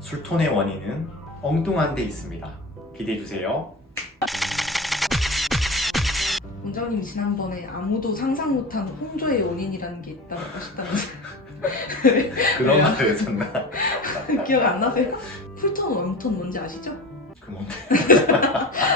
술톤의 원인은 엉뚱한 데 있습니다. 기대해 주세요. 원장님이 지난번에 아무도 상상 못한 홍조의 원인이라는 게 있다고 하셨다면서요. 그런? 말을 했었나? 기억 안 나세요? 풀톤, 웜톤 뭔지 아시죠? 그 뭔데?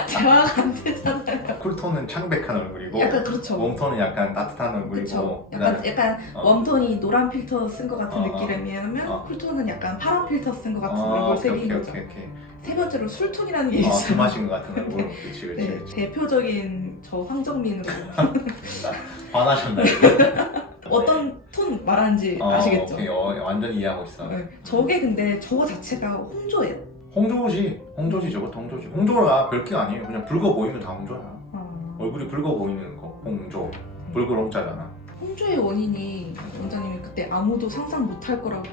대화가 안 되잖아요. 쿨톤은 창백한 얼굴이고 약간 그렇죠. 웜톤은 약간 따뜻한 얼굴이고 그렇죠. 약간 그다음에- 약간 어. 웜톤이 노란 필터 쓴 것 같은 어, 어. 느낌이라면 어. 쿨톤은 약간 파란 필터 쓴 것 같은 어, 얼굴 오케이 색인 오케이 거죠. 오케이 오케이. 세 번째로 술톤이라는 게 어, 그 있어요. 마신 것 같은 얼굴. 그렇지 그렇지. 네, 그렇지. 대표적인 저 황정민으로 화나셨나 이거? 어떤 톤 말하는지 어, 아시겠죠? 오케이 어, 완전히 이해하고 있어. 네, 저게 근데 저거 자체가 홍조예요. 홍조지, 홍조지 저것도 홍조지. 홍조가 별게 아니에요. 그냥 붉어 보이면 다 홍조야. 어, 얼굴이 붉어 보이는 거, 홍조. 붉은 홍자잖아. 홍조의 원인이 원장님이 그때 아무도 상상 못할 거라고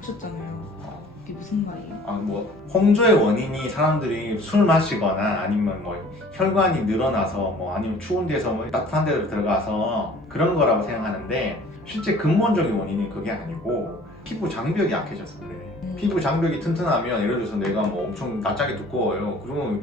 하셨잖아요. 어. 이게 무슨 말이에요? 아, 뭐 홍조의 원인이 사람들이 술 마시거나 아니면 뭐 혈관이 늘어나서 뭐 아니면 추운 데서 뭐 따뜻한 데로 들어가서 그런 거라고 생각하는데 실제 근본적인 원인이 그게 아니고 피부 장벽이 약해져서 그래. 음. 피부 장벽이 튼튼하면 예를 들어서 내가 뭐 엄청 납작이 두꺼워요. 그러면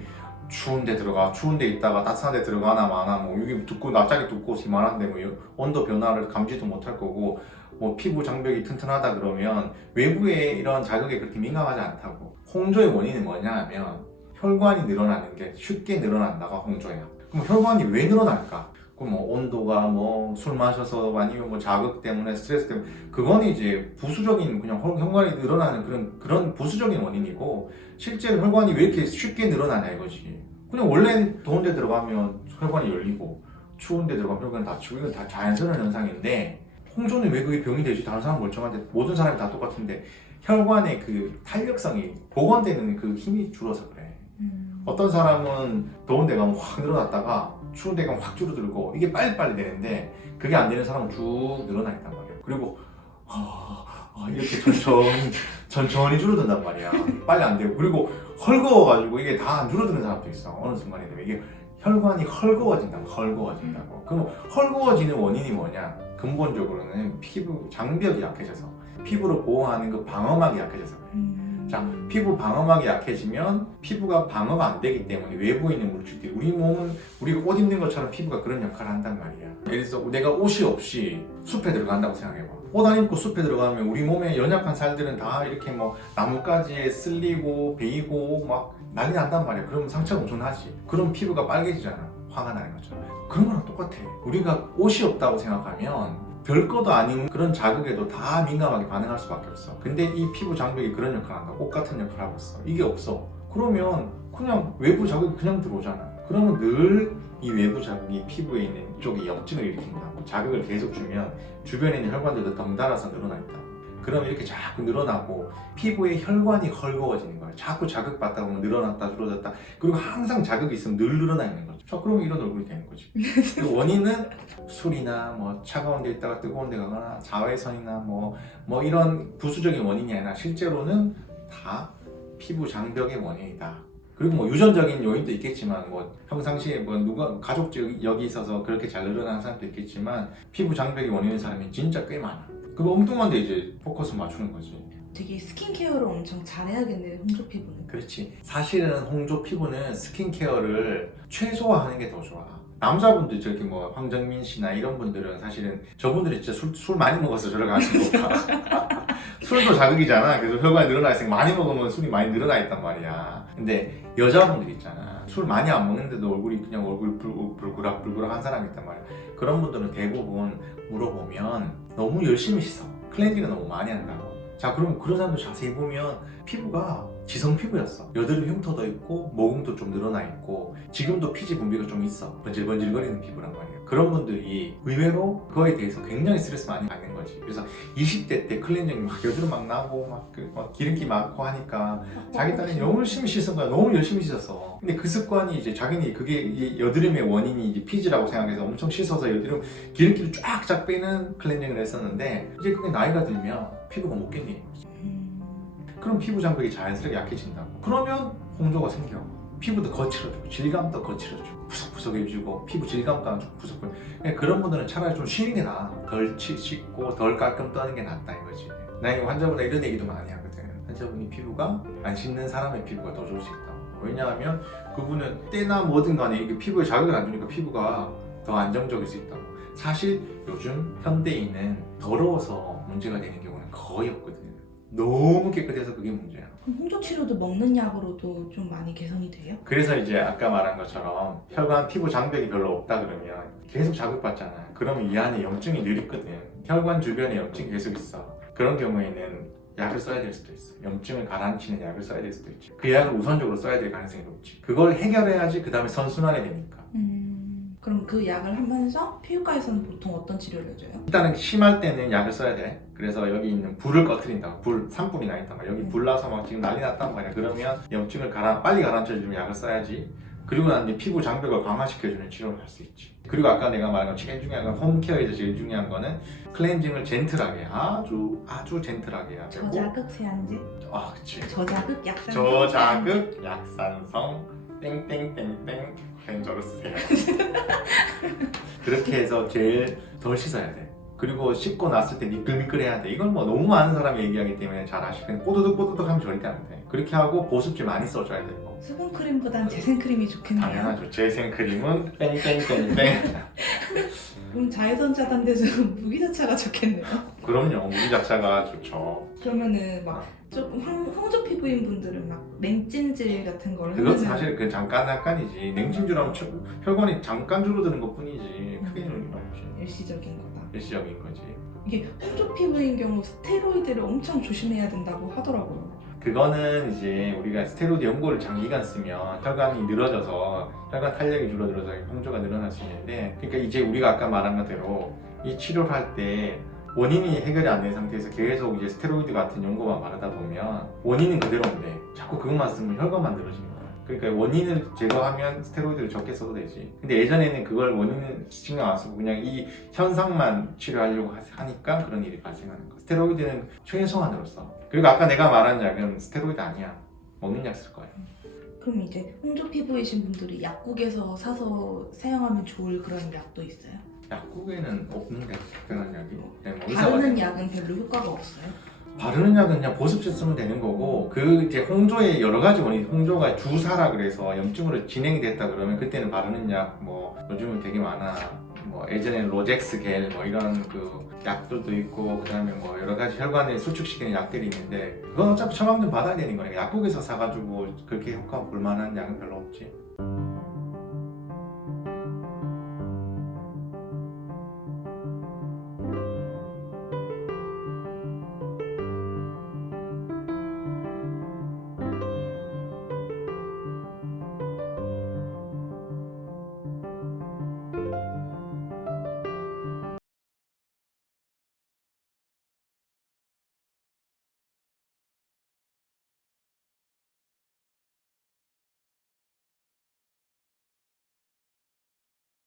추운 데 들어가 추운 데 있다가 따뜻한 데 들어가나 마나 뭐 여기 두꺼 납작이 두꺼워서 이만한데 뭐 온도 변화를 감지도 못할 거고 뭐 피부 장벽이 튼튼하다 그러면 외부의 이런 자극에 그렇게 민감하지 않다고. 홍조의 원인은 뭐냐 하면 혈관이 늘어나는 게 쉽게 늘어난다가 홍조야. 그럼 혈관이 왜 늘어날까? 그럼 뭐 온도가 뭐 술 마셔서 아니면 뭐 자극 때문에 스트레스 때문에 그거는 이제 부수적인 그냥 혈- 혈관이 늘어나는 그런 그런 부수적인 원인이고 실제로 혈관이 왜 이렇게 쉽게 늘어나냐 이거지 그냥 원래 더운 데 들어가면 혈관이 열리고 추운 데 들어가면 혈관이 닫히고 이건 다 자연스러운 현상인데 홍조는 왜 그게 병이 되지? 다른 사람 멀쩡한데 모든 사람이 다 똑같은데 혈관의 그 탄력성이 복원되는 그 힘이 줄어서 그래. 음. 어떤 사람은 더운 데 가면 확 늘어났다가 추운 데 가면 확 줄어들고 이게 빨리빨리 되는데 그게 안 되는 사람은 쭉 늘어나 있단 말이야. 그리고 아, 아, 이렇게 천천히 천천히 줄어든단 말이야. 빨리 안 되고 그리고 헐거워가지고 이게 다안 줄어드는 사람도 있어. 어느 순간에 되면 이게 혈관이 헐거워진다고 헐거워진다고. 그럼 헐거워지는 원인이 뭐냐? 근본적으로는 피부 장벽이 약해져서 피부를 보호하는 그 방어막이 약해져서. 음. 자, 피부 방어막이 약해지면 피부가 방어가 안 되기 때문에 외부에 있는 물질들이 우리 몸은 우리가 옷 입는 것처럼 피부가 그런 역할을 한단 말이야. 예를 들어서 내가 옷이 없이 숲에 들어간다고 생각해봐. 옷 안 입고 숲에 들어가면 우리 몸에 연약한 살들은 다 이렇게 뭐 나뭇가지에 쓸리고 베이고 막 난리 난단 말이야. 그러면 상처가 엄청나지. 그럼 피부가 빨개지잖아. 화가 나는 것처럼. 그런 거랑 똑같아. 우리가 옷이 없다고 생각하면 별거도 아닌 그런 자극에도 다 민감하게 반응할 수밖에 없어. 근데 이 피부 장벽이 그런 역할을 한다. 옷 같은 역할을 하고 있어. 이게 없어. 그러면 그냥 외부 자극이 그냥 들어오잖아. 그러면 늘 이 외부 자극이 피부에 있는 쪽에 염증을 일으킨다고. 자극을 계속 주면 주변에 있는 혈관들도 덩달아서 늘어나 있다. 그럼 이렇게 자꾸 늘어나고 피부의 혈관이 헐거워지는 거야. 자꾸 자극받다 보면 늘어났다 줄어졌다. 그리고 항상 자극이 있으면 늘 늘어나 있는 거죠. 자, 그러면 이런 얼굴이 되는 거지. 그 원인은 술이나 뭐 차가운 데 있다가 뜨거운 데 가거나 자외선이나 뭐, 뭐 이런 부수적인 원인이 아니라 실제로는 다 피부 장벽의 원인이다. 그리고 뭐 유전적인 요인도 있겠지만 뭐 평상시에 뭐 누가 가족 여기 있어서 그렇게 잘 늘어나는 사람도 있겠지만 피부 장벽이 원인인 사람이 진짜 꽤 많아. 그거 엉뚱한데 이제 포커스 맞추는 거지. 되게 스킨케어를 엄청 잘해야겠네요, 홍조 피부는. 그렇지. 사실은 홍조 피부는 스킨케어를 최소화하는 게 더 좋아. 남자분들 저기 뭐 황정민 씨나 이런 분들은 사실은 저분들이 진짜 술, 술 많이 먹어서 저러고 하시니까 술도 자극이잖아. 그래서 혈관이 늘어나 있으니까 많이 먹으면 술이 많이 늘어나 있단 말이야. 근데 여자분들 있잖아. 술 많이 안 먹는데도 얼굴이 그냥 얼굴 불, 불구락 불구락 한 사람이 있단 말이야. 그런 분들은 대부분 물어보면 너무 열심히 씻어. 클렌징을 너무 많이 한다고. 자 그럼 그런 사람들 자세히 보면 피부가 지성 피부였어. 여드름 흉터도 있고 모공도 좀 늘어나 있고 지금도 피지 분비가 좀 있어. 번질번질거리는 피부란 말이에요 그런 분들이 의외로 그거에 대해서 굉장히 스트레스 많이 받는 거지. 그래서 20대 때 클렌징 막 여드름 막 나고 막, 그, 막 기름기 많고 하니까 자기 딸이 너무 열심히 씻은 거야. 너무 열심히 씻었어. 근데 그 습관이 이제 자기는 그게 이 여드름의 원인이 이제 피지라고 생각해서 엄청 씻어서 여드름 기름기를 쫙쫙 빼는 클렌징을 했었는데 이제 그게 나이가 들면 피부가 못 거지 음. 그럼 피부 장벽이 자연스럽게 약해진다고. 그러면 홍조가 생겨. 피부도 거칠어지고 질감도 거칠어지고 푸석푸석해지고 피부 질감도 좀 푸석푸석. 그러니까 그런 분들은 차라리 좀 쉬는 게 나아. 덜 치- 씻고 덜 깔끔 떠는 게 낫다 이거지. 나 이거 환자보다 이런 얘기도 많이 하거든. 환자분이 피부가 안 씻는 사람의 피부가 더 좋을 수 있다. 왜냐하면 그분은 때나 뭐든 간에 이게 피부에 자극을 안 주니까 피부가 더 안정적일 수 있다고. 사실 요즘 현대인은 더러워서 문제가 되는 경우는 거의 없거든. 너무 깨끗해서 그게 문제야. 그럼 홍조 치료도 먹는 약으로도 좀 많이 개선이 돼요? 그래서 이제 아까 말한 것처럼 혈관 피부 장벽이 별로 없다 그러면 계속 자극받잖아. 그러면 이 안에 염증이 늘 있거든. 혈관 주변에 염증이 계속 있어. 그런 경우에는 약을 써야 될 수도 있어. 염증을 가라앉히는 약을 써야 될 수도 있지. 그 약을 우선적으로 써야 될 가능성이 높지. 그걸 해결해야지 그 다음에 선순환이 되니까. 음, 그럼 그 약을 하면서 피부과에서는 보통 어떤 치료를 해줘요? 일단은 심할 때는 약을 써야 돼. 그래서 여기 있는 불을 꺼트린다. 불, 산불이 나 있단 말이야. 여기 불 나서 막 지금 난리 났단 말이야. 그러면 염증을 가라, 빨리 가라앉혀주면 약을 써야지. 그리고 난 뒤에 피부 장벽을 강화시켜주는 치료를 할 수 있지. 그리고 아까 내가 말한 건 제일 중요한 건 홈케어에서 제일 중요한 거는 클렌징을 젠틀하게 아주 아주 젠틀하게 해야 되고 저자극 세안제? 아 그치 저자극 약산 저자극 약산성 땡땡땡땡 벤저로 쓰세요. 그렇게 해서 제일 덜 씻어야 돼. 그리고 씻고 났을 때 미끌미끌해야 돼. 이건 뭐 너무 많은 사람이 얘기하기 때문에 잘 아시겠는데 뽀드득 뽀드득 하면 절대 안 돼. 그렇게 하고 보습제 많이 써줘야 되고 수분 크림보단 재생 크림이 좋겠네요. 당연하죠. 재생크림은 땡땡땡땡. 그럼 자외선 차단돼서 무기자차가 좋겠네요. 그럼요. 우리 자체가 좋죠. 그러면은 막 조금 황, 홍조 피부인 분들은 막 냉찜질 같은 걸 그건 하면은 사실 그 잠깐 잠깐이지. 냉찜질하면 척- 혈관이 잠깐 줄어드는 것 뿐이지. 크게 의미는 없지. 일시적인 거다. 일시적인 거지. 이게 홍조 피부인 경우 스테로이드를 엄청 조심해야 된다고 하더라고요. 그거는 이제 우리가 스테로이드 연고를 장기간 쓰면 혈관이 늘어져서 혈관 탄력이 줄어들어서 홍조가 늘어날 수 있는데 그러니까 이제 우리가 아까 말한 것대로 이 치료를 할 때 원인이 해결이 안 된 상태에서 계속 이제 스테로이드 같은 연고만 바르다 보면 원인은 그대로인데 자꾸 그것만 쓰면 혈관만 늘어지는 거야. 그러니까 원인을 제거하면 스테로이드를 적게 써도 되지. 근데 예전에는 그걸 원인을 신경 안 쓰고 그냥 이 현상만 치료하려고 하- 하니까 그런 일이 발생하는 거야. 스테로이드는 최소한으로 써. 그리고 아까 내가 말한 약은 스테로이드 아니야. 먹는 약 쓸 거야. 그럼 이제 홍조 피부이신 분들이 약국에서 사서 사용하면 좋을 그런 약도 있어요? 약국에는 없는데 특별한 약이. 그냥 뭐 의사가 바르는 된- 약은 별로 효과가 없어요? 바르는 약은 그냥 보습제 쓰면 되는 거고 그 이제 홍조의 여러 가지 원인 홍조가 주사라 그래서 염증으로 진행이 됐다 그러면 그때는 바르는 약 뭐 요즘은 되게 많아 뭐 예전에는 로젝스 겔 뭐 이런 그 약들도 있고 그다음에 뭐 여러 가지 혈관을 수축시키는 약들이 있는데 그건 어차피 처방전 받아야 되는 거니까 약국에서 사가지고 그렇게 효과 볼 만한 약은 별로 없지